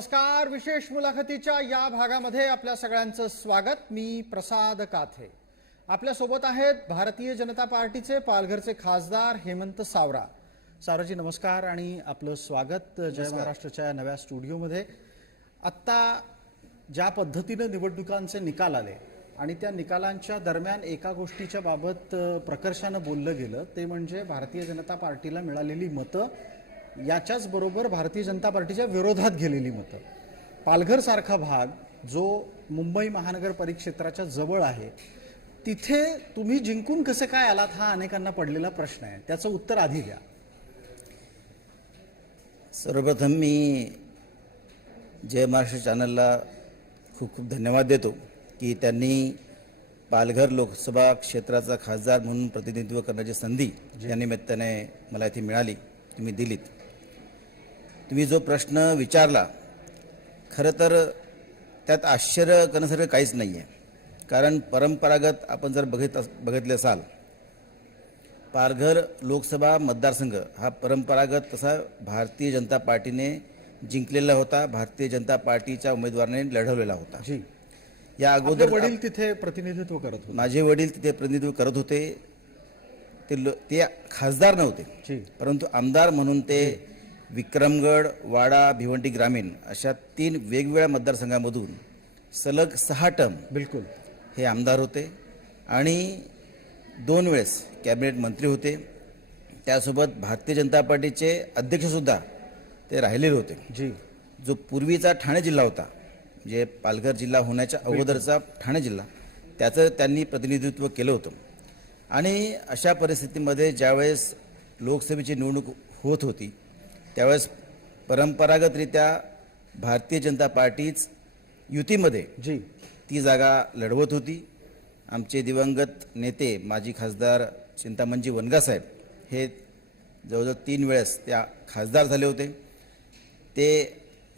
नमस्कार विशेष मुलाखतीच्या या भागामध्ये आपल्या सगळ्यांचं स्वागत. मी प्रसाद काथे. आपल्यासोबत आहेत भारतीय जनता पार्टीचे पालघरचे खासदार हेमंत सावरा. सावराजी नमस्कार आणि आपलं स्वागत जय महाराष्ट्राच्या नव्या स्टुडिओमध्ये. आत्ता ज्या पद्धतीनं निवडणुकांचे निकाल आले आणि त्या निकालांच्या दरम्यान एका गोष्टीच्या बाबत प्रकर्षानं बोललं गेलं ते म्हणजे भारतीय जनता पार्टीला मिळालेली मतं याच्याच बरोबर भारतीय जनता पार्टीच्या विरोधात गेलेली मतं. पालघर सारखा भाग जो मुंबई महानगर परिक्षेत्राच्या जवळ आहे तिथे तुम्ही जिंकून कसे काय आलात हा अनेकांना पडलेला प्रश्न आहे. त्याचं उत्तर आधी द्या. सर्वप्रथम मी जय महाराष्ट्र चॅनलला खूप खूप धन्यवाद देतो की त्यांनी पालघर लोकसभा क्षेत्राचा खासदार म्हणून प्रतिनिधित्व करण्याची संधी या निमित्ताने मला इथे मिळाली तुम्ही दिलीत. तुम्ही जो प्रश्न विचारला खरं तर त्यात आश्चर्य करण्यासारखं काहीच नाही आहे कारण परंपरागत आपण जर बघित बघितले असाल पालघर लोकसभा मतदारसंघ हा परंपरागत तसा भारतीय जनता पार्टीने जिंकलेला होता भारतीय जनता पार्टीच्या उमेदवाराने लढवलेला होता. जी. या अगोदर वडील तिथे प्रतिनिधित्व करत होते. माझे वडील तिथे प्रतिनिधित्व करत होते. ते लो- ते खासदार नव्हते. परंतु आमदार म्हणून ते विक्रमगड वाडा भिवंडी ग्रामीण अशा तीन वेगवेगळ्या मतदारसंघामधून सलग सहा टर्म बिलकुल. हे आमदार होते आणि दोन वेळेस कॅबिनेट मंत्री होते. त्यासोबत भारतीय जनता पार्टीचे अध्यक्षसुद्धा ते राहिलेले होते. जी. जो पूर्वीचा ठाणे जिल्हा होता म्हणजे पालघर जिल्हा होण्याच्या अगोदरचा ठाणे जिल्हा त्याचं त्यांनी प्रतिनिधित्व केलं होतं. आणि अशा परिस्थितीमध्ये ज्यावेळेस लोकसभेची निवडणूक होत होती त्यावेळेस परंपरागतरित्या भारतीय जनता पार्टीच युतीमध्ये जी. ती जागा लढवत होती. आमचे दिवंगत नेते माजी खासदार चिंतामणजी वनगासाहेब हे जवळजवळ तीन वेळेस त्या खासदार झाले होते. ते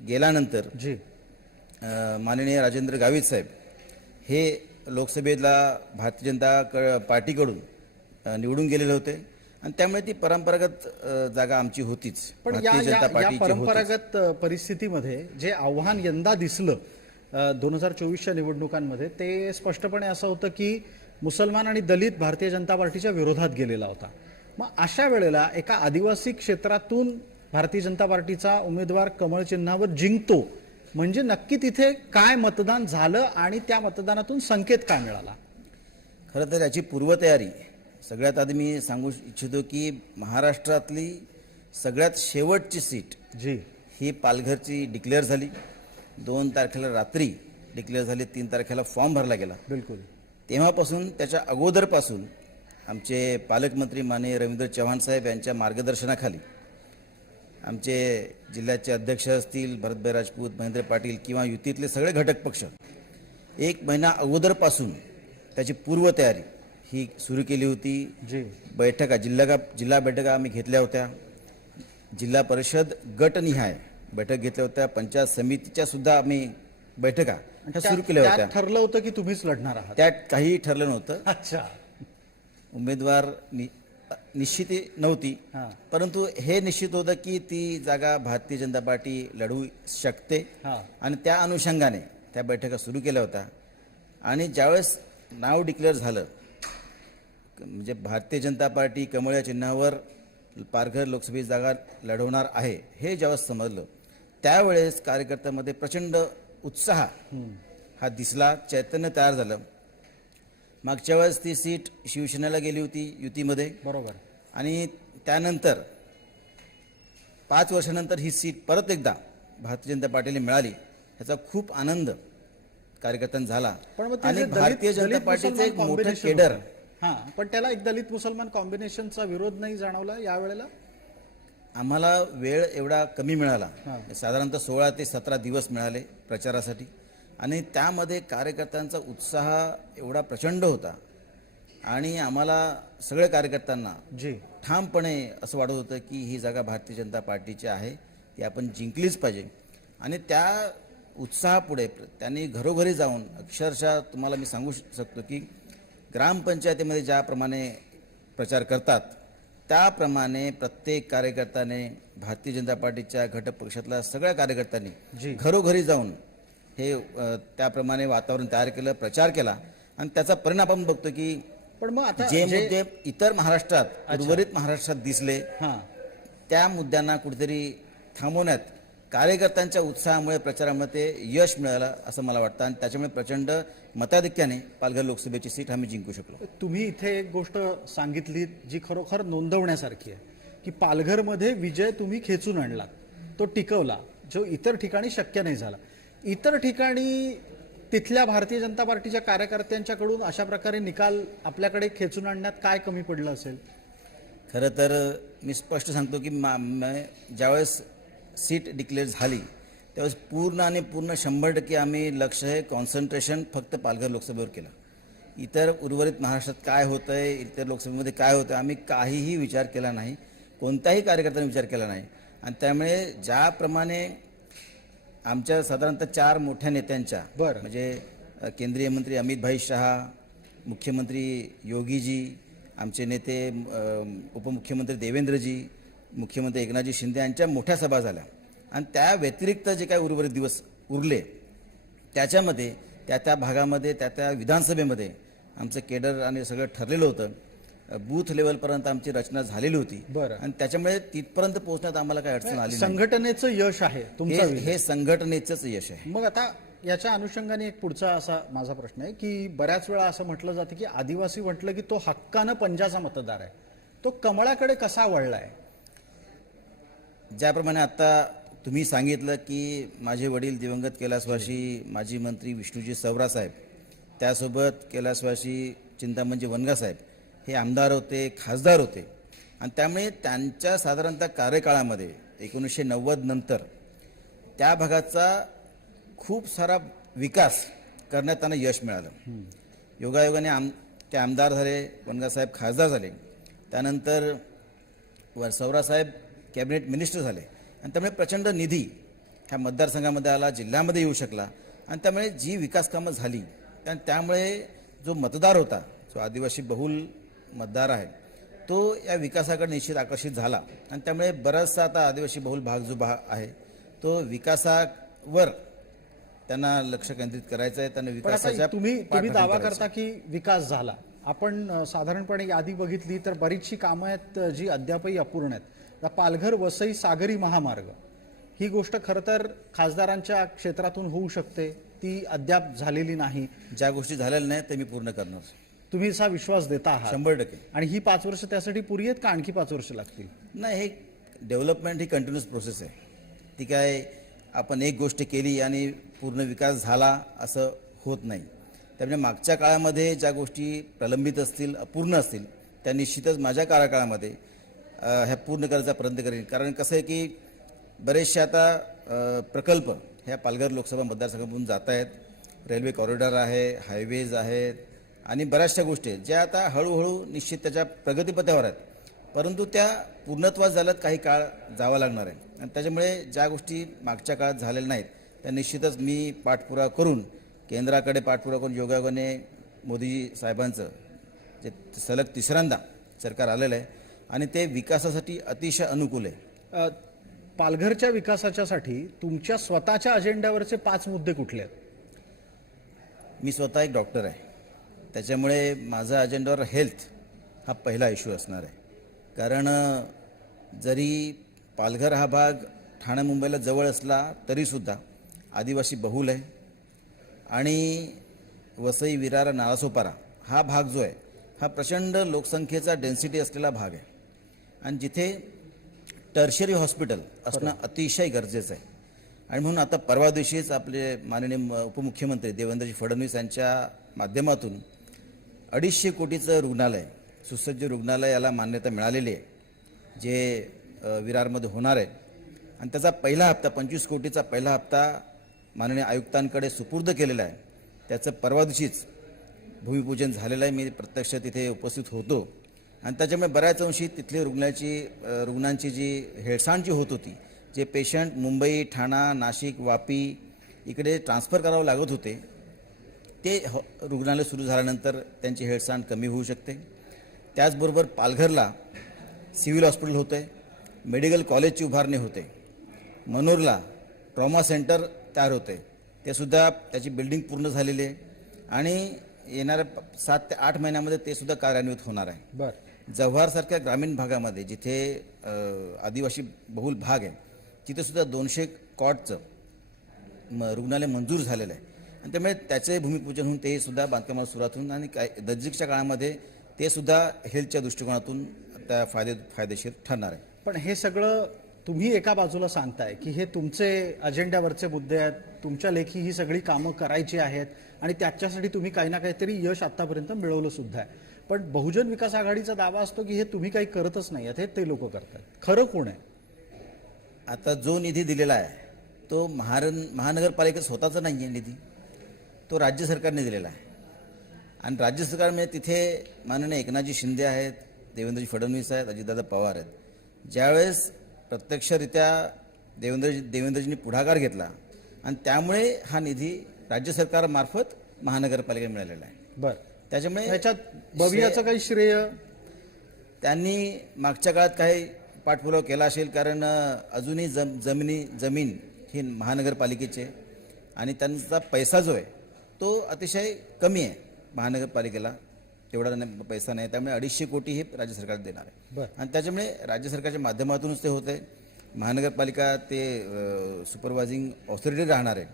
गेल्यानंतर जी. माननीय राजेंद्र गावित साहेब हे लोकसभेला भारतीय जनता क पार्टीकडून निवडून गेलेले होते. आणि त्यामुळे ती परंपरागत जागा आमची होतीच. पण या या या परंपरागत परिस्थितीमध्ये जे आव्हान यंदा दिसलं दोन हजार चोवीसच्या निवडणुकांमध्ये ते स्पष्टपणे असं होतं की मुसलमान आणि दलित भारतीय जनता पार्टीच्या विरोधात गेलेला होता. मग अशा वेळेला एका आदिवासी क्षेत्रातून भारतीय जनता पार्टीचा उमेदवार कमळ चिन्हावर जिंकतो. म्हणजे नक्की तिथे काय मतदान झालं आणि त्या मतदानातून संकेत काय मिळाला? खरं तर याची पूर्वतयारी सगळ्यात आधी मी सांगू इच्छितो की महाराष्ट्रातली सगळ्यात शेवटची सीट जी. ही पालघरची डिक्लेअर झाली. दोन तारखेला रात्री डिक्लेअर झाली तीन तारखेला फॉर्म भरला गेला. बिलकुल. तेव्हापासून त्याच्या अगोदरपासून आमचे पालकमंत्री माननीय रवींद्र चव्हाण साहेब यांच्या मार्गदर्शनाखाली आमचे जिल्ह्याचे अध्यक्ष असतील भरतभाई राजपूत महेंद्र पाटील किंवा युतीतले सगळे घटक पक्ष एक महिना अगोदरपासून त्याची पूर्वतयारी ही सुरू केली होती. जी. बैठका जिल्हा जिल्हा बैठका आम्ही घेतल्या होत्या. जिल्हा परिषद गटनिहाय बैठक घेतल्या होत्या. पंचायत समितीच्या सुद्धा आम्ही बैठका सुरू केल्या होत्या. ठरलं होतं की तुम्हीच लढणार आहात? त्यात काही ठरलं नव्हतं. अच्छा. उमेदवार नि निश्चिती नव्हती. हां. परंतु हे निश्चित होतं की ती जागा भारतीय जनता पार्टी लढवू शकते. आणि त्या अनुषंगाने त्या बैठका सुरू केल्या होत्या. आणि ज्यावेळेस नाव डिक्लेअर झालं म्हणजे भारतीय जनता पार्टी कमळ या चिन्हावर पारघर लोकसभेची जागा लढवणार आहे हे ज्यावेळेस समजलं त्यावेळेस कार्यकर्त्यांमध्ये प्रचंड उत्साह हा दिसला चैतन्य तयार झालं. मागच्या वेळेस ती सीट शिवसेनेला गेली होती युतीमध्ये. बरोबर. आणि त्यानंतर पाच वर्षानंतर ही सीट परत एकदा भारतीय जनता पार्टीला मिळाली ह्याचा खूप आनंद कार्यकर्त्यांना झाला. आणि भारतीय जनता पार्टीचं एक मोठं केडर. हा. पण त्याला एक दलित मुसलमान कॉम्बिनेशनचा विरोध नाही जाणवला यावेळेला? आम्हाला वेळ एवढा कमी मिळाला. हां. साधारणतः सोळा ते सतरा दिवस मिळाले प्रचारासाठी. आणि त्यामध्ये कार्यकर्त्यांचा उत्साह एवढा प्रचंड होता. आणि आम्हाला सगळ्या कार्यकर्त्यांना जी. ठामपणे असं वाटत होतं की ही जागा भारतीय जनता पार्टीची आहे ती आपण जिंकलीच पाहिजे. आणि त्या उत्साहापुढे प्र- त्यांनी घरोघरी जाऊन अक्षरशः तुम्हाला मी सांगू शकतो की ग्रामपंचायतीमध्ये ज्याप्रमाणे प्रचार करतात त्याप्रमाणे प्रत्येक कार्यकर्त्याने भारतीय जनता पार्टीच्या घटक पक्षातल्या सगळ्या. कार्यकर्त्यांनी घरोघरी जाऊन हे त्याप्रमाणे वातावरण तयार केलं प्रचार केला. आणि त्याचा परिणाम आपण बघतो की पण मग आता जे मुद्दे इतर महाराष्ट्रात उर्वरित महाराष्ट्रात दिसले हा. त्या मुद्द्यांना कुठेतरी थांबवण्यात कार्यकर्त्यांच्या उत्साहामुळे प्रचारामुळे ते यश मिळालं असं मला वाटतं. आणि त्याच्यामुळे प्रचंड मताधिक्याने पालघर लोकसभेची सीट आम्ही जिंकू शकलो. तुम्ही इथे एक गोष्ट सांगितली जी खरोखर नोंदवण्यासारखी आहे की पालघरमध्ये विजय तुम्ही खेचून आणलात. तो टिकवला जो इतर ठिकाणी शक्य नाही झाला. इतर ठिकाणी तिथल्या भारतीय जनता पार्टीच्या कार्यकर्त्यांच्याकडून अशा प्रकारे निकाल आपल्याकडे खेचून आणण्यात काय कमी पडलं असेल? खरं तर मी स्पष्ट सांगतो की म- ज्यावेळेस सीट डिक्लेअर झाली त्यावेळेस पूर्ण आणि पूर्ण शंभर टक्के आम्ही लक्ष हे कॉन्सन्ट्रेशन फक्त पालघर लोकसभेवर केलं इतर उर्वरित महाराष्ट्रात काय होतं आहे इतर लोकसभेमध्ये काय होतं आम्ही काहीही विचार केला नाही कोणत्याही कार्यकर्त्याने विचार केला नाही आणि त्यामुळे ज्याप्रमाणे आमच्या साधारणतः चार मोठ्या नेत्यांच्या बरं. म्हणजे केंद्रीय मंत्री अमित भाई शहा मुख्यमंत्री योगीजी आमचे नेते उपमुख्यमंत्री देवेंद्रजी मुख्यमंत्री एकनाथजी शिंदे यांच्या मोठ्या सभा झाल्या. आणि त्या व्यतिरिक्त जे काही उर्वरित दिवस उरले त्याच्यामध्ये त्या त्या भागामध्ये त्या त्या विधानसभेमध्ये आमचं केडर आणि सगळं ठरलेलं होतं. बूथ लेवलपर्यंत आमची रचना झालेली होती. बरं. आणि त्याच्यामुळे तिथपर्यंत पोहोचण्यात आम्हाला काही अडचण आली संघटनेचं यश आहे तुमचं हे हे संघटनेचंच यश आहे. मग आता याच्या अनुषंगाने एक पुढचा असा माझा प्रश्न आहे की बऱ्याच वेळा असं म्हटलं जातं की आदिवासी म्हटलं की तो हक्कानं पंजाचा मतदार आहे. तो कमळाकडे कसा वळलाय? ज्याप्रमाणे आता तुम्ही सांगितलं की माझे वडील दिवंगत कैलासवासी माजी मंत्री विष्णूजी सवरा साहेब त्यासोबत कैलासवासी चिंतामणजी वनगा साहेब हे आमदार होते खासदार होते. आणि त्यामुळे त्यांच्या साधारणतः कार्यकाळामध्ये एकोणीसशे नव्वद नंतर त्या भागाचा खूप सारा विकास करण्यात त्यांना यश मिळालं. योगायोगाने आम ते आमदार झाले वनगासाहेब खासदार झाले. त्यानंतर वर सौरासाहेब कॅबिनेट मिनिस्टर झाले. आणि त्यामुळे प्रचंड निधी ह्या मतदारसंघामध्ये आला जिल्ह्यामध्ये येऊ शकला. आणि त्यामुळे जी विकास कामं झाली त्या त्यामुळे जो मतदार होता जो आदिवासी बहुल मतदार आहे तो या विकासाकडे निश्चित आकर्षित झाला. आणि त्यामुळे बराचसा आता आदिवासी बहुल भाग जो भाग आहे तो विकासावर त्यांना लक्ष केंद्रित करायचं आहे त्यांना विकासाच्या तुम्ही तुम्ही दावा करता की विकास झाला. आपण साधारणपणे यादी बघितली तर बरीचशी कामं आहेत जी अद्यापही अपूर्ण आहेत. पालघर वसई सागरी महामार्ग. ही गोष्ट खरं तर खासदारांच्या क्षेत्रातून होऊ शकते. ती अद्याप झालेली नाही. ज्या गोष्टी झालेल्या नाही ते मी पूर्ण करणार. तुम्ही असा विश्वास देता आहात. शंभर टक्के. आणि ही पाच वर्ष त्यासाठी पुरी आहेत का आणखी पाच वर्ष लागतील? नाही हे डेव्हलपमेंट ही कंटिन्युअस प्रोसेस आहे. ती काय आपण एक गोष्ट केली आणि पूर्ण विकास झाला असं होत नाही. त्यामुळे मागच्या काळामध्ये ज्या गोष्टी प्रलंबित असतील अपूर्ण असतील त्या निश्चितच माझ्या कार्यकाळामध्ये ह्या पूर्ण करायचा प्रयत्न करेन. कारण कसं आहे की बरेचसे आता प्रकल्प ह्या पालघर लोकसभा मतदारसंघातून जात आहेत. रेल्वे कॉरिडॉर आहे हायवेज आहेत आणि बऱ्याचशा गोष्टी आहेत. ज्या आता हळूहळू निश्चित त्याच्या प्रगतीपथावर आहेत. परंतु त्या पूर्णत्वास झाल्यात काही काळ जावा लागणार आहे. आणि त्याच्यामुळे ज्या गोष्टी मागच्या काळात झालेल्या नाहीत त्या निश्चितच मी पाठपुरावा करून केंद्राकडे पाठपुरावा करून योगायोगाने मोदीजी साहेबांचं जे सलग तिसऱ्यांदा सरकार आलेलं आहे आणि ते विकासासाठी अतिशय अनुकूल आहे. पालघरच्या विकासाच्यासाठी तुमच्या स्वतःच्या अजेंड्यावरचे पाच मुद्दे कुठले आहेत? मी स्वतः एक डॉक्टर आहे. त्याच्यामुळे माझा अजेंडावर हेल्थ हा पहिला इश्यू असणार आहे. कारण जरी पालघर हा भाग ठाणे मुंबईला जवळ असला तरीसुद्धा आदिवासी बहुल आहे. आणि वसई विरार नाळासोपारा हा भाग जो आहे हा प्रचंड लोकसंख्येचा डेन्सिटी असलेला भाग आहे. आणि जिथे टर्शरी हॉस्पिटल असणं अतिशय गरजेचं आहे. आणि म्हणून आता परवा दिवशीच आपले माननीय म- उपमुख्यमंत्री देवेंद्रजी फडणवीस यांच्या माध्यमातून अडीचशे कोटीचं रुग्णालय सुसज्ज रुग्णालय याला मान्यता मिळालेली आहे जे विरारमध्ये होणार आहे. आणि त्याचा पहिला हप्ता पंचवीस कोटीचा पहिला हप्ता माननीय आयुक्तांकडे सुपूर्द केलेला आहे. त्याचं परवा दिवशीच भूमिपूजन झालेलं आहे. मी प्रत्यक्ष तिथे उपस्थित होतो. आणि त्याच्यामुळे बऱ्याच अंशी तिथली रुग्णाची रुग्णांची जी हेळसांड जी होत होती जे पेशंट मुंबई ठाणा नाशिक वापी इकडे ट्रान्सफर करावं लागत होते ते ह रुग्णालय सुरू झाल्यानंतर त्यांची हेळसांड कमी होऊ शकते. त्याचबरोबर पालघरला सिव्हिल हॉस्पिटल होतं आहे मेडिकल कॉलेजची उभारणी होते मनोरला ट्रॉमा सेंटर तयार होते ते सुद्धा त्याची बिल्डिंग पूर्ण झालेली आहे आणि येणाऱ्या सात ते आठ महिन्यामध्ये ते सुद्धा कार्यान्वित होणार आहे. बरं. जव्हारसारख्या ग्रामीण भागामध्ये जिथे आदिवासी बहुल भाग आहे तिथेसुद्धा दोनशे कॉटचं म रुग्णालय मंजूर झालेलं आहे. आणि त्यामुळे त्याचे भूमिपूजन होऊन ते सुद्धा बांधकामाला सुरुवात होऊन आणि काय नजीकच्या काळामध्ये ते सुद्धा हेल्थच्या दृष्टिकोनातून त्या फायदे फायदेशीर ठरणार आहे. पण हे सगळं तुम्ही एका बाजूला सांगताय की हे तुमचे अजेंड्यावरचे मुद्दे आहेत तुमच्या लेखी ही सगळी कामं करायची आहेत आणि त्याच्यासाठी तुम्ही काही ना काहीतरी यश आतापर्यंत मिळवलं सुद्धा आहे. पण बहुजन विकास आघाडीचा दावा असतो की हे तुम्ही काही करतच नाही हे ते लोक करतात. खरं कोण आहे? आता जो निधी दिलेला आहे तो महार महानगरपालिका स्वतःचा नाही आहे निधी. तो राज्य सरकारने दिलेला आहे. आणि राज्य सरकारमध्ये तिथे माननीय एकनाथजी शिंदे आहेत देवेंद्रजी फडणवीस आहेत अजितदादा पवार आहेत. ज्यावेळेस प्रत्यक्षरित्या देवेंद्र देवेंद्रजींनी पुढाकार घेतला आणि त्यामुळे हा निधी राज्य सरकारमार्फत महानगरपालिकेला मिळालेला आहे. बर. त्याच्यामुळे याच्यात बवियाचं काही श्रेय? त्यांनी मागच्या काळात काही पाठपुरावा केला असेल कारण अजूनही जम जमिनी जमीन ही महानगरपालिकेची आहे. आणि त्यांचा पैसा जो आहे तो अतिशय कमी आहे महानगरपालिकेला. तेवढा पैसा नाही. त्यामुळे अडीचशे कोटी हे राज्य सरकार देणार आहे. बर. आणि त्याच्यामुळे राज्य सरकारच्या माध्यमातूनच ते होते महानगरपालिका ते सुपरवायझिंग ऑथॉरिटी राहणार आहे.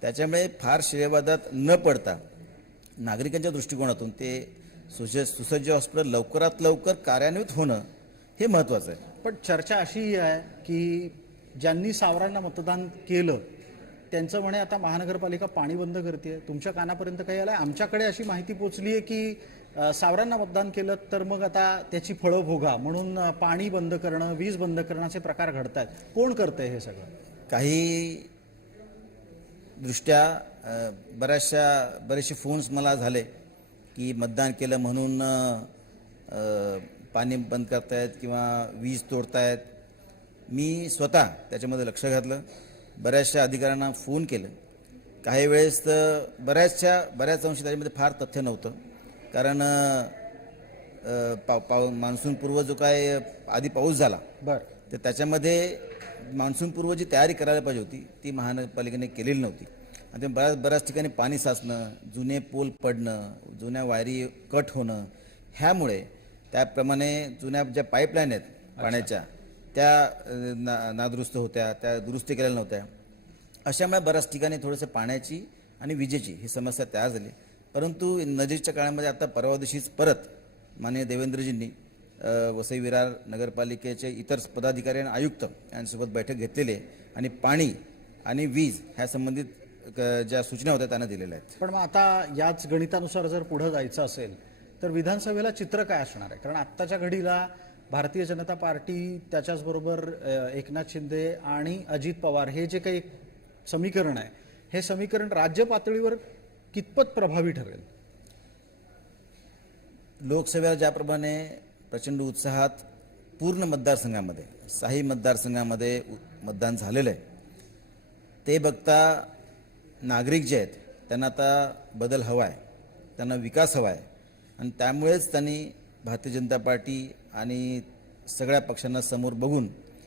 त्याच्यामुळे फार श्रेयवादात न पडता नागरिकांच्या दृष्टिकोनातून ते सुसज्ज सुसज्ज हॉस्पिटल लवकरात लवकर कार्यान्वित होणं हे महत्त्वाचं आहे. पण चर्चा अशी आहे की ज्यांनी सावरांना मतदान केलं त्यांचं म्हणे आता महानगरपालिका पाणी बंद करते तुमच्या कानापर्यंत काही आलं आमच्याकडे अशी माहिती पोचली आहे की सावरांना मतदान केलं तर मग आता त्याची फळं भोगा. म्हणून पाणी बंद करणं वीज बंद करण्याचे प्रकार घडत आहेत कोण करतंय हे सगळं? काही दृष्ट्या बऱ्याचशा बरेचसे फोन्स मला झाले की मतदान केलं म्हणून पाणी बंद करतायत किंवा वीज तोडतायत. मी स्वतः त्याच्यामध्ये लक्ष घातलं. बऱ्याचशा अधिकाऱ्यांना फोन केलं. काही वेळेस तर बऱ्याचशा बऱ्याच अंशी त्याच्यामध्ये फार तथ्य नव्हतं. कारण पाव पाव मान्सूनपूर्व जो काय आधी पाऊस झाला बर. तर त्याच्यामध्ये मान्सूनपूर्व जी तयारी करायला पाहिजे होती ती महानगरपालिकेने केलेली नव्हती. आणि ते बऱ्याच बऱ्याच ठिकाणी पाणी साचणं जुने पोल पडणं जुन्या वायरी कट होणं ह्यामुळे त्याप्रमाणे जुन्या ज्या पाईपलाईन आहेत पाण्याच्या त्या ना नादुरुस्त होत्या त्या दुरुस्ती केलेल्या नव्हत्या. अशामुळे बऱ्याच ठिकाणी थोडंसं पाण्याची आणि विजेची ही समस्या तयार झाली. परंतु नजीकच्या काळामध्ये आता परवा दिवशीच परत माननीय देवेंद्रजींनी वसई विरार नगरपालिकेचे इतर पदाधिकारी आणि आयुक्त यांच्यासोबत बैठक घेतलेली आहे. आणि पाणी आणि वीज ह्या संबंधित ज्या सूचना होत्या त्यांना दिलेल्या आहेत. पण मग आता याच गणितानुसार जर पुढे जायचं असेल तर विधानसभेला चित्र काय असणार आहे? कारण आत्ताच्या घडीला भारतीय जनता पार्टी त्याच्याचबरोबर एकनाथ शिंदे आणि अजित पवार हे जे काही समीकरण आहे हे समीकरण राज्य पातळीवर कितपत प्रभावी ठरेल? लोकसभेला ज्याप्रमाणे प्रचंड उत्साहात पूर्ण मतदारसंघामध्ये साही मतदारसंघामध्ये मतदान झालेलं आहे ते बघता नागरिक जे आहेत त्यांना आता बदल हवा आहे त्यांना विकास हवा आहे आणि त्यामुळेच त्यांनी भारतीय जनता पार्टी आणि सगळ्या पक्षांना समोर बघून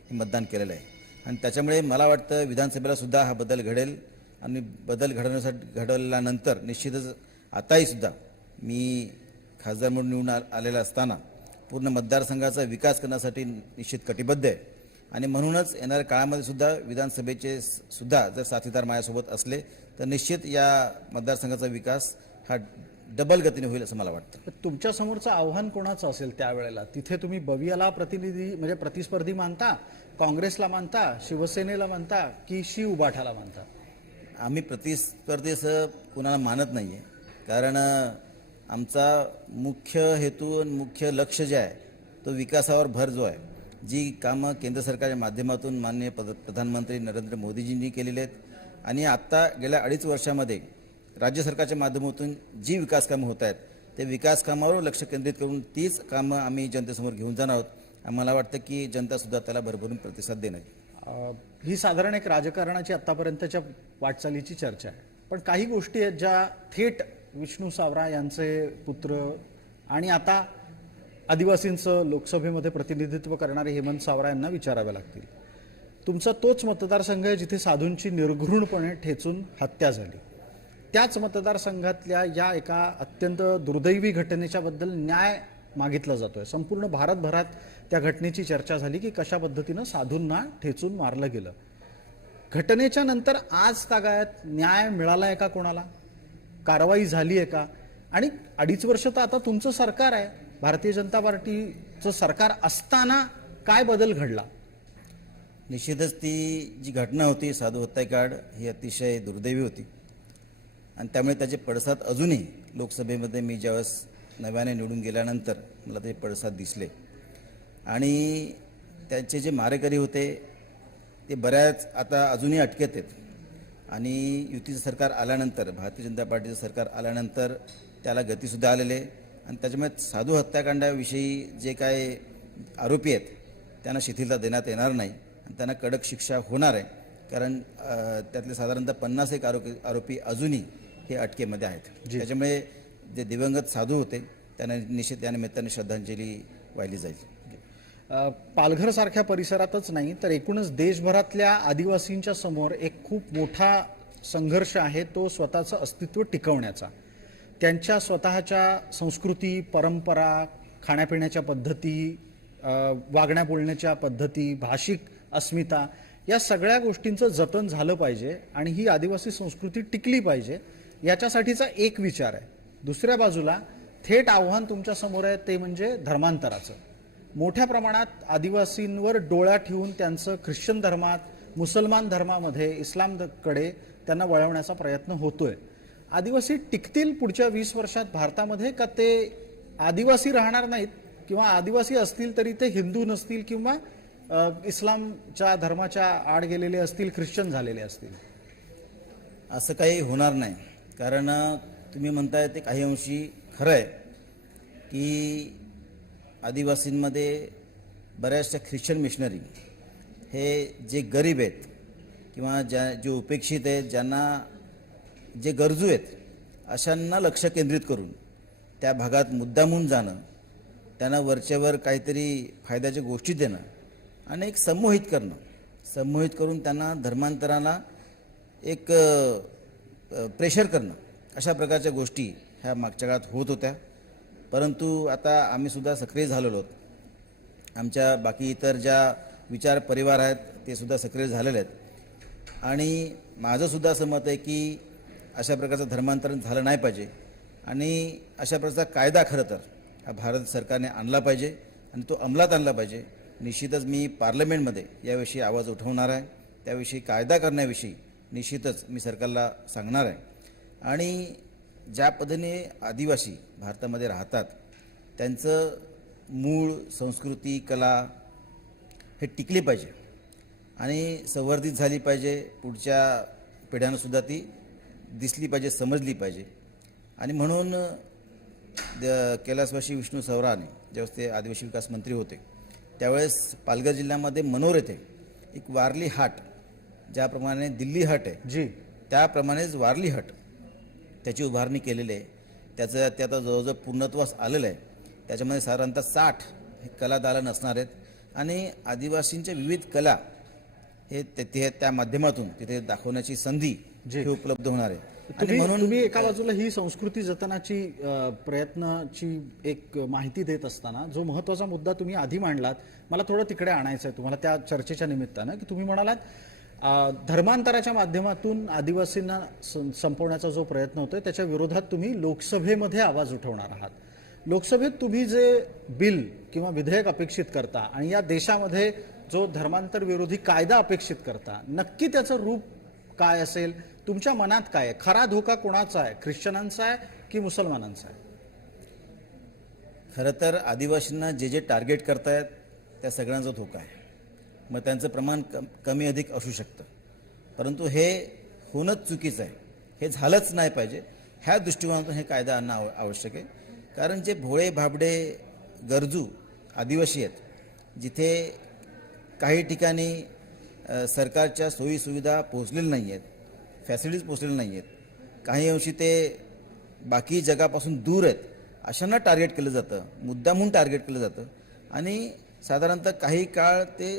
हे मतदान केलेलं आहे. आणि त्याच्यामुळे मला वाटतं विधानसभेला सुद्धा हा बदल घडेल आणि बदल घडवण्यासाठी घडवल्यानंतर निश्चितच आताही सुद्धा मी खासदार म्हणून निवडून आलेला असताना पूर्ण मतदारसंघाचा विकास करण्यासाठी निश्चित कटिबद्ध आहे. आणि म्हणूनच येणाऱ्या काळामध्ये सुद्धा विधानसभेचे सुद्धा जर साथीदार माझ्यासोबत असले तर निश्चित या मतदारसंघाचा विकास हा डबल गतीने होईल असं मला वाटतं. तुमच्या समोरचं आव्हान कोणाचं असेल त्यावेळेला? तिथे तुम्ही बवियाला प्रतिनिधी म्हणजे प्रतिस्पर्धी मानता काँग्रेसला मानता शिवसेनेला मानता की शी उबाठाला मानता? आम्ही प्रतिस्पर्धी असं कुणाला मानत नाही आहे कारण आमचा मुख्य हेतू आणि मुख्य लक्ष जे आहे तो विकासावर भर जो आहे जी कामं केंद्र सरकारच्या माध्यमातून माननीय प्रधानमंत्री नरेंद्र मोदीजींनी केलेली आहेत आणि आत्ता गेल्या अडीच वर्षामध्ये राज्य सरकारच्या माध्यमातून जी विकास कामं होत आहेत ते विकास कामावर लक्ष केंद्रित करून तीच कामं आम्ही जनतेसमोर घेऊन जाणार आहोत. आम्हाला मला वाटतं की जनतासुद्धा त्याला भरभरून प्रतिसाद देणार ही साधारण एक राजकारणाची आत्तापर्यंतच्या वाटचालीची चर्चा आहे. पण काही गोष्टी आहेत ज्या थेट विष्णू सावरा यांचे पुत्र आणि आता आदिवासींचं लोकसभेमध्ये प्रतिनिधित्व करणारे हेमंत सावरा यांना विचारावे लागतील. तुमचा तोच मतदारसंघ आहे जिथे साधूंची निर्घृणपणे ठेचून हत्या झाली. त्याच मतदारसंघातल्या या एका अत्यंत दुर्दैवी घटनेच्या बद्दल न्याय मागितला जातो आहे संपूर्ण भारतभरात त्या घटनेची चर्चा झाली की कशा पद्धतीनं साधूंना ठेचून मारलं गेलं. घटनेच्या नंतर आज तागायत न्याय मिळाला आहे का कोणाला? कारवाई झाली आहे का? आणि अडीच वर्ष तर आता तुमचं सरकार आहे. भारतीय जनता पार्टीचं सरकार असताना काय बदल घडला? निश्चितच ती जी घटना होती साधू हत्याकांड ही अतिशय दुर्दैवी होती. आणि त्यामुळे त्याचे पडसाद अजूनही लोकसभेमध्ये मी ज्यावेळेस नव्याने निवडून गेल्यानंतर मला ते पडसाद दिसले. आणि त्यांचे जे मारेकरी होते ते बऱ्याच आता अजूनही अटकेत आहेत. आणि युतीचं सरकार आल्यानंतर भारतीय जनता पार्टीचं सरकार आल्यानंतर त्याला गतीसुद्धा आलेले आणि त्याच्यामुळे साधू हत्याकांडाविषयी जे काय आरोपी आहेत त्यांना शिथिलता देण्यात येणार नाही. त्यांना कडक शिक्षा होणार आहे. कारण त्यातले साधारणतः पन्नास एक आरोपी आरोपी अजूनही हे अटकेमध्ये आहेत. त्याच्यामुळे जे दिवंगत साधू होते त्यांना निश्चित या निमित्ताने श्रद्धांजली वाहिली जाईल. पालघरसारख्या परिसरातच नाही तर एकूणच देशभरातल्या आदिवासींच्या समोर एक खूप मोठा संघर्ष आहे तो स्वतःचं अस्तित्व टिकवण्याचा. त्यांच्या स्वतःच्या संस्कृती परंपरा खाण्यापिण्याच्या पद्धती वागण्या बोलण्याच्या पद्धती भाषिक अस्मिता या सगळ्या गोष्टींचं जतन झालं पाहिजे आणि ही आदिवासी संस्कृती टिकली पाहिजे याच्यासाठीचा एक विचार आहे. दुसऱ्या बाजूला थेट आव्हान तुमच्यासमोर आहे ते म्हणजे धर्मांतराचं. मोठ्या प्रमाणात आदिवासींवर डोळा ठेवून त्यांचं ख्रिश्चन धर्मात मुसलमान धर्मामध्ये इस्लामकडे त्यांना वळवण्याचा प्रयत्न होतोय. आदिवासी टिकतील पुढच्या वीस वर्षात भारतामध्ये का ते आदिवासी राहणार नाहीत? किंवा आदिवासी असतील तरी ते हिंदू नसतील किंवा इस्लामच्या धर्माच्या आड गेलेले असतील ख्रिश्चन झालेले असतील? असं काही होणार नाही. कारण तुम्ही म्हणताय ते काही अंशी खरं आहे. की आदिवासींमध्ये बऱ्याचशा ख्रिश्चन मिशनरी हे जे गरीब आहेत किंवा ज्या जे उपेक्षित आहेत ज्यांना जे गरजू आहेत अशांना लक्ष केंद्रित करून त्या भागात मुद्दामून जाणं त्यांना वरच्यावर काहीतरी फायद्याच्या गोष्टी देणं आणि एक संमोहित करणं. संमोहित करून त्यांना धर्मांतराला एक प्रेशर करणं. अशा प्रकारच्या गोष्टी ह्या मागच्या काळात होत होत्या. परंतु आता आम्ही सुद्धा सक्रिय झालेलो आहोत. आमच्या बाकी इतर ज्या विचार परिवार आहेत ते सुद्धा सक्रिय झालेले आहेत. आणि माझं सुद्धा असं मत आहे की अशा प्रकारचं धर्मांतरण झालं नाही पाहिजे. आणि अशा प्रकारचा कायदा खरं तर हा भारत सरकारने आणला पाहिजे आणि तो अंमलात आणला पाहिजे. निश्चितच मी पार्लमेंटमध्ये याविषयी आवाज उठवणार आहे. त्याविषयी कायदा करण्याविषयी निश्चितच मी सरकारला सांगणार आहे. आणि ज्या पद्धतीने आदिवासी भारतामध्ये राहतात त्यांचं मूळ संस्कृती कला हे टिकली पाहिजे आणि संवर्धित झाली पाहिजे. पुढच्या पिढ्यांनासुद्धा ती दिसली पाहिजे समजली पाहिजे. आणि म्हणून द- कैलासवासी विष्णू सवराने ज्यावेळेस ते आदिवासी विकास मंत्री होते त्यावेळेस पालघर जिल्ह्यामध्ये मनोर येथे एक वारली हाट ज्याप्रमाणे दिल्ली हाट आहे जी. त्याप्रमाणेच वारली हट त्याची उभारणी केलेली आहे. त्याचं ते आता जवळजवळ पूर्णत्वास आलेलं आहे. त्याच्यामध्ये साधारणतः साठ हे कला दालन असणार आहेत. आणि आदिवासींच्या विविध कला हे ते- ते त्या माध्यमातून तिथे दाखवण्याची संधी जी. ही उपलब्ध होणार आहे. आणि म्हणून तुम्ही एका बाजूला ही संस्कृती जतनाची प्रयत्नाची एक माहिती देत असताना जो महत्त्वाचा मुद्दा तुम्ही आधी मांडलात मला थोडं तिकडे आणायचं आहे तुम्हाला त्या चर्चेच्या निमित्तानं की तुम्ही म्हणालात धर्मांतराच्या माध्यमातून आदिवासींना सं- संपवण्याचा जो प्रयत्न होतोय त्याच्या विरोधात तुम्ही लोकसभेमध्ये आवाज उठवणार आहात. लोकसभेत तुम्ही जे बिल किंवा विधेयक अपेक्षित करता आणि या देशामध्ये जो धर्मांतर विरोधी कायदा अपेक्षित करता नक्की त्याचं रूप काय असेल? तुमच्या मनात काय आहे? खरा धोका कोणाचा आहे? ख्रिश्चनांचा आहे की मुसलमानांचा आहे? खरं तर आदिवासींना जे जे टार्गेट करतायत त्या सगळ्यांचा धोका आहे. मग त्यांचं प्रमाण कम कमी अधिक असू शकतं. परंतु हे होणंच चुकीचं आहे. हे झालंच नाही पाहिजे. ह्या दृष्टिकोनातून हे कायदा आणणं आव आवश्यक आहे. कारण जे भोळे भाबडे गरजू आदिवासी आहेत जिथे काही ठिकाणी सरकारच्या सोयीसुविधा पोहोचलेल्या नाही आहेत फॅसिलिटीज पोहोचलेल्या नाही आहेत काही अंशी ते बाकी जगापासून दूर आहेत अशांना टार्गेट केलं जातं. मुद्दामून टार्गेट केलं जातं. आणि साधारणतः काही काळ ते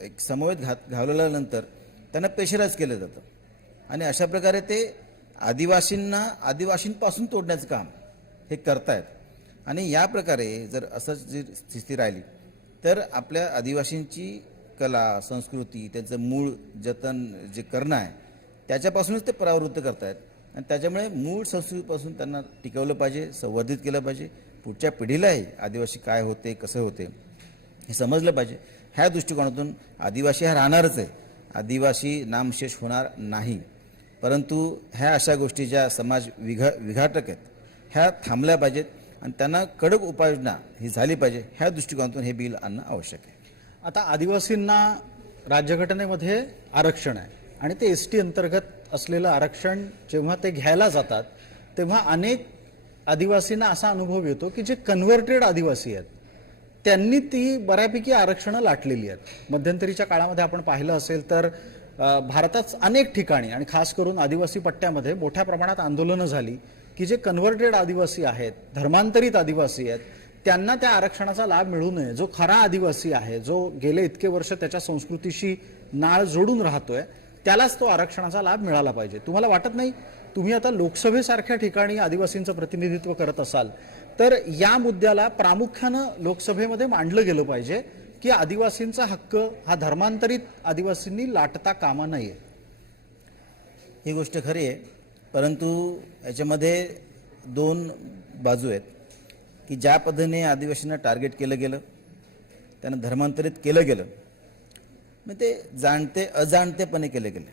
एक समवेत घात घालवल्यानंतर त्यांना प्रेशराईज केलं जातं. आणि अशा प्रकारे ते आदिवासींना आदिवासींपासून तोडण्याचं काम हे करतायत. आणि या प्रकारे जर असंच जी स्थिती राहिली तर आपल्या आदिवासींची कला संस्कृती त्यांचं मूळ जतन जे करणं आहे त्याच्यापासूनच ते परावृत्त करतायत. आणि त्याच्यामुळे मूळ संस्कृतीपासून त्यांना टिकवलं पाहिजे संवर्धित केलं पाहिजे. पुढच्या पिढीलाही आदिवासी काय होते कसं होते हे समजलं पाहिजे. ह्या दृष्टिकोनातून आदिवासी हा राहणारच आहे. आदिवासी नामशेष होणार नाही. परंतु ह्या अशा गोष्टी ज्या समाज विघा विघाटक आहेत ह्या थांबल्या पाहिजेत. आणि त्यांना कडक उपाययोजना ही झाली पाहिजे. ह्या दृष्टिकोनातून हे बिल आणणं आवश्यक आहे. आता आदिवासींना राज्यघटनेमध्ये आरक्षण आहे. आणि ते एस टी अंतर्गत असलेलं आरक्षण जेव्हा ते घ्यायला जातात तेव्हा अनेक आदिवासींना असा अनुभव येतो की जे कन्व्हर्टेड आदिवासी आहेत त्यांनी ती बऱ्यापैकी आरक्षणं लाटलेली आहेत. मध्यंतरीच्या काळामध्ये आपण पाहिलं असेल तर भारतात अनेक ठिकाणी आणि खास करून आदिवासी पट्ट्यामध्ये मोठ्या प्रमाणात आंदोलनं झाली की जे कन्व्हर्टेड आदिवासी आहेत धर्मांतरित आदिवासी आहेत त्यांना त्या आरक्षणाचा लाभ मिळू नये. जो खरा आदिवासी आहे जो गेले इतके वर्ष त्याच्या संस्कृतीशी नाळ जोडून राहतोय त्यालाच तो आरक्षणाचा लाभ मिळाला पाहिजे. तुम्हाला वाटत नाही? तुम्ही आता लोकसभेसारख्या ठिकाणी आदिवासींचं प्रतिनिधित्व करत असाल तर या मुद्द्याला प्रामुख्यानं लोकसभेमध्ये मांडलं गेलं पाहिजे की आदिवासींचा हक्क हा धर्मांतरित आदिवासींनी लाटता कामा नये. ही गोष्ट खरी आहे परंतु याच्यामध्ये दोन बाजू आहेत. की ज्या पद्धतीने आदिवासींना टार्गेट केलं गेलं त्यांना धर्मांतरित केलं गेलं मग ते जाणते अजाणतेपणे केले गेले.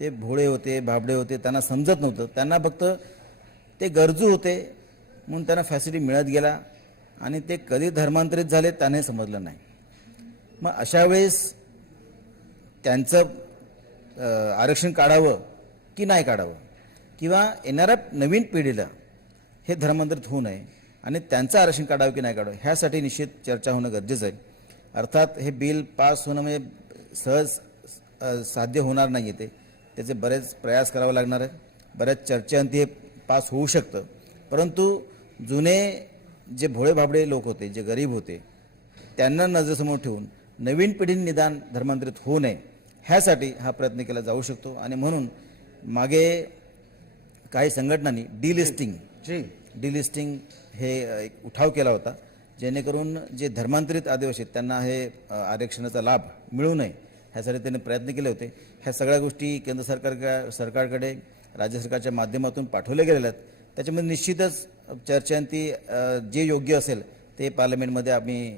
ते भोळे होते भाबडे होते त्यांना समजत नव्हतं. त्यांना फक्त ते गरजू होते म्हणून त्यांना फॅसिलिटी मिळत गेला आणि ते कधी धर्मांतरित झाले त्याने समजलं नाही. मग अशा वेळेस त्यांचं आरक्षण काढावं की नाही काढावं? किंवा येणाऱ्या नवीन पिढीला हे धर्मांतरित होऊ नये? आणि त्यांचं आरक्षण काढावं की नाही काढावं ह्यासाठी निश्चित चर्चा होणं गरजेचं आहे. अर्थात हे बिल पास होणं म्हणजे सहज साध्य होणार नाही आहे ते त्याचे बरेच प्रयास करावे लागणार आहे. बऱ्याच चर्चेअंती हे पास होऊ शकतं. परंतु जुने जे भोळे भाबडे लोक होते जे गरीब होते त्यांना नजरेसमोर ठेवून नवीन पिढीने निदान धर्मांतरित होऊ नये ह्यासाठी हा प्रयत्न केला जाऊ शकतो. आणि म्हणून मागे काही संघटनांनी डिलिस्टिंग डिलिस्टिंग हे एक उठाव केला होता जेणेकरून जे धर्मांतरित आदिवासी आहेत त्यांना हे आरक्षणाचा लाभ मिळू नये ह्यासाठी त्यांनी प्रयत्न केले होते. ह्या सगळ्या गोष्टी केंद्र सरकार सरकारकडे राज्य सरकारच्या माध्यमातून पाठवल्या गेलेल्या आहेत. त्याच्यामध्ये निश्चितच चर्चांती जे योग्य असेल ते पार्लमेंटमध्ये आम्ही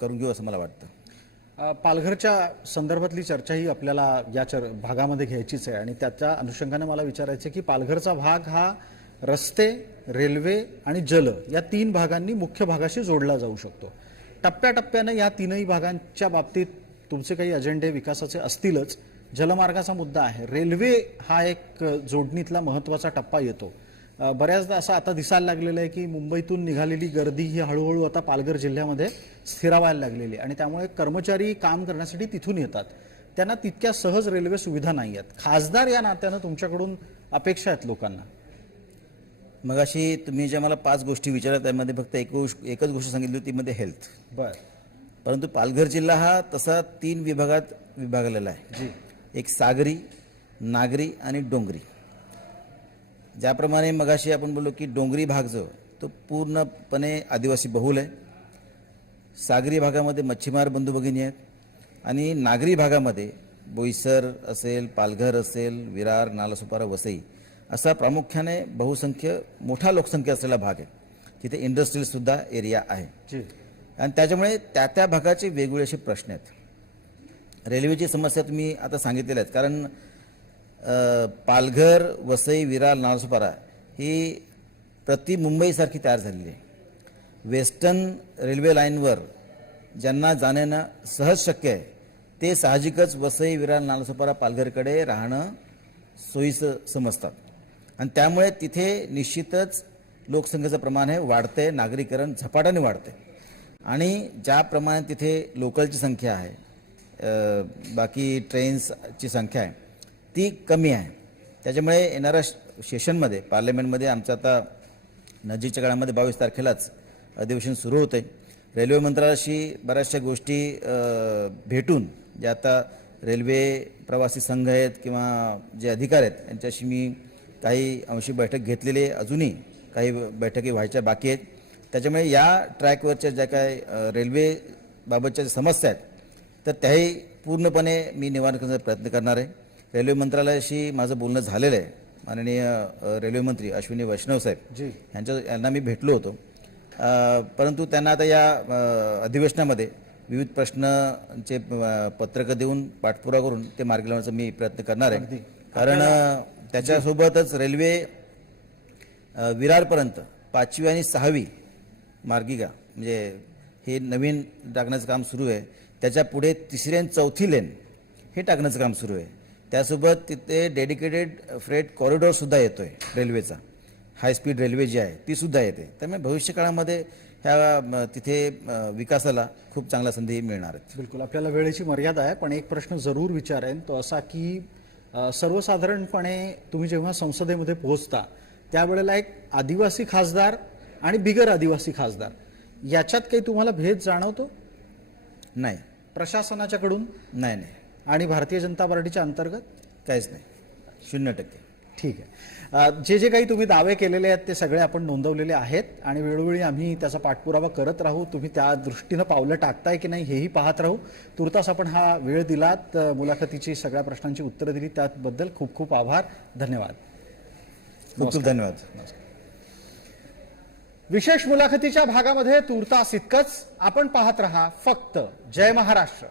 करून घेऊ असं मला वाटतं. पालघरच्या संदर्भातली चर्चा ही आपल्याला या चर भागामध्ये घ्यायचीच आहे. आणि त्याच्या अनुषंगाने मला विचारायचं आहे की पालघरचा भाग हा रस्ते रेल्वे आणि जल या तीन भागांनी मुख्य भागाशी जोडला जाऊ शकतो. टप्प्याटप्प्यानं या तीनही भागांच्या बाबतीत तुमचे काही अजेंडे विकासाचे असतीलच. जलमार्गाचा मुद्दा आहे. रेल्वे हा एक जोडणीतला महत्त्वाचा टप्पा येतो. बऱ्याचदा असं आता दिसायला लागलेलं आहे की मुंबईतून निघालेली गर्दी ही हळूहळू आता पालघर जिल्ह्यामध्ये स्थिरावायला लागलेली आहे आणि त्यामुळे कर्मचारी काम करण्यासाठी तिथून येतात. त्यांना तितक्या सहज रेल्वे सुविधा नाही आहेत. खासदार या नात्यानं तुमच्याकडून अपेक्षा आहेत लोकांना. मग अशी तुम्ही ज्या मला पाच गोष्टी विचारल्या त्यामध्ये फक्त एक एकच गोष्ट सांगितली होती मध्ये हेल्थ बर. परंतु पालघर जिल्हा हा तसा तीन विभागात विभागलेला आहे. जी. एक सागरी नागरी आणि डोंगरी. ज्याप्रमाणे मगाशी आपण बोललो की डोंगरी भाग जो तो पूर्णपणे आदिवासी बहुल आहे. सागरी भागामध्ये मच्छीमार बंधू भगिनी आहेत. आणि नागरी भागामध्ये बोईसर असेल पालघर असेल विरार नालासोपारा वसई असा प्रामुख्याने बहुसंख्य मोठा लोकसंख्या असलेला भाग आहे. तिथे इंडस्ट्रीजसुद्धा एरिया आहे. आणि त्याच्यामुळे त्या त्या भागाचे वेगवेगळे असे प्रश्न आहेत. रेल्वेची समस्या तुम्ही आता सांगितलेल्या आहेत. कारण पालघर वसई विरार नालसोपारा ही प्रति मुंबईसारखी तयार झालेली आहे. वेस्टर्न रेल्वे लाईनवर ज्यांना जाण्यानं सहज शक्य आहे ते साहजिकच वसई विरार नालसोपारा पालघरकडे राहणं सोयीचं समजतात. आणि त्यामुळे तिथे निश्चितच लोकसंख्येचं प्रमाण हे वाढतंय नागरीकरण झपाट्याने वाढतंय. आणि ज्याप्रमाणे तिथे लोकलची संख्या आहे बाकी ट्रेन्सची संख्या आहे ती कमी आहे. त्याच्यामुळे येणाऱ्या श- सेशनमध्ये पार्लमेंटमध्ये आमचं आता नजीकच्या काळामध्ये बावीस तारखेलाच अधिवेशन सुरू होतं आहे रेल्वे मंत्रालयाशी बऱ्याचशा गोष्टी भेटून जे आता रेल्वे प्रवासी संघ आहेत किंवा जे अधिकारी आहेत यांच्याशी मी काही अंशी बैठक घेतलेली अजूनही काही बैठकी व्हायच्या बाकी आहेत. त्याच्यामुळे या ट्रॅकवरच्या ज्या काय रेल्वेबाबतच्या ज्या समस्या आहेत तर त्याही पूर्णपणे मी निवारण करण्याचा प्रयत्न करणार आहे. रेल्वे मंत्रालयाशी माझं बोलणं झालेलं आहे. माननीय अ, रेल्वे मंत्री अश्विनी वैष्णव साहेब जी. यांच्या यांना मी भेटलो होतो. परंतु त्यांना आता या अधिवेशनामध्ये विविध प्रश्नांचे पत्रकं देऊन पाठपुरावा करून ते मार्गी लावण्याचा मी प्रयत्न करणार आहे. कारण त्याच्यासोबतच रेल्वे विरारपर्यंत पाचवी आणि सहावी मार्गिका म्हणजे हे नवीन टाकण्याचं काम सुरू आहे. त्याच्या पुढे तिसरी आणि चौथी लेन हे टाकण्याचं काम सुरू आहे. त्यासोबत तिथे डेडिकेटेड फ्रेट कॉरिडॉरसुद्धा येतो आहे रेल्वेचा. हायस्पीड रेल्वे जी आहे ती सुद्धा येते. त्यामुळे भविष्य काळामध्ये ह्या तिथे विकासाला खूप चांगल्या संधी मिळणार आहेत बिलकुल. आपल्याला वेळेची मर्यादा आहे पण एक प्रश्न जरूर विचारेन तो असा की सर्वसाधारणपणे तुम्ही जेव्हा संसदेमध्ये पोहोचता त्यावेळेला एक आदिवासी खासदार आणि बिगर आदिवासी खासदार याच्यात काही तुम्हाला भेद जाणवतो? नाही. प्रशासनाच्याकडून? नाही नाही. आणि भारतीय जनता पार्टीच्या अंतर्गत? काहीच नाही. शून्य टक्के. ठीक आहे. जे जे काही तुम्ही दावे केलेले आहेत ते सगळे आपण नोंदवलेले आहेत आणि वेळोवेळी आम्ही त्याचा पाठपुरावा करत राहू. तुम्ही त्या दृष्टीनं पावलं टाकताय की नाही हेही पाहत राहू. तुर्तास आपण हा वेळ दिलात. मुलाखतीची सगळ्या प्रश्नांची उत्तरं दिली. त्याबद्दल खूप खूप आभार. धन्यवाद. खूप खूप धन्यवाद. विशेष मुलाखतीच्या भागामध्ये तुर्तास इतकंच. आपण पाहत रहा फक्त जय महाराष्ट्र.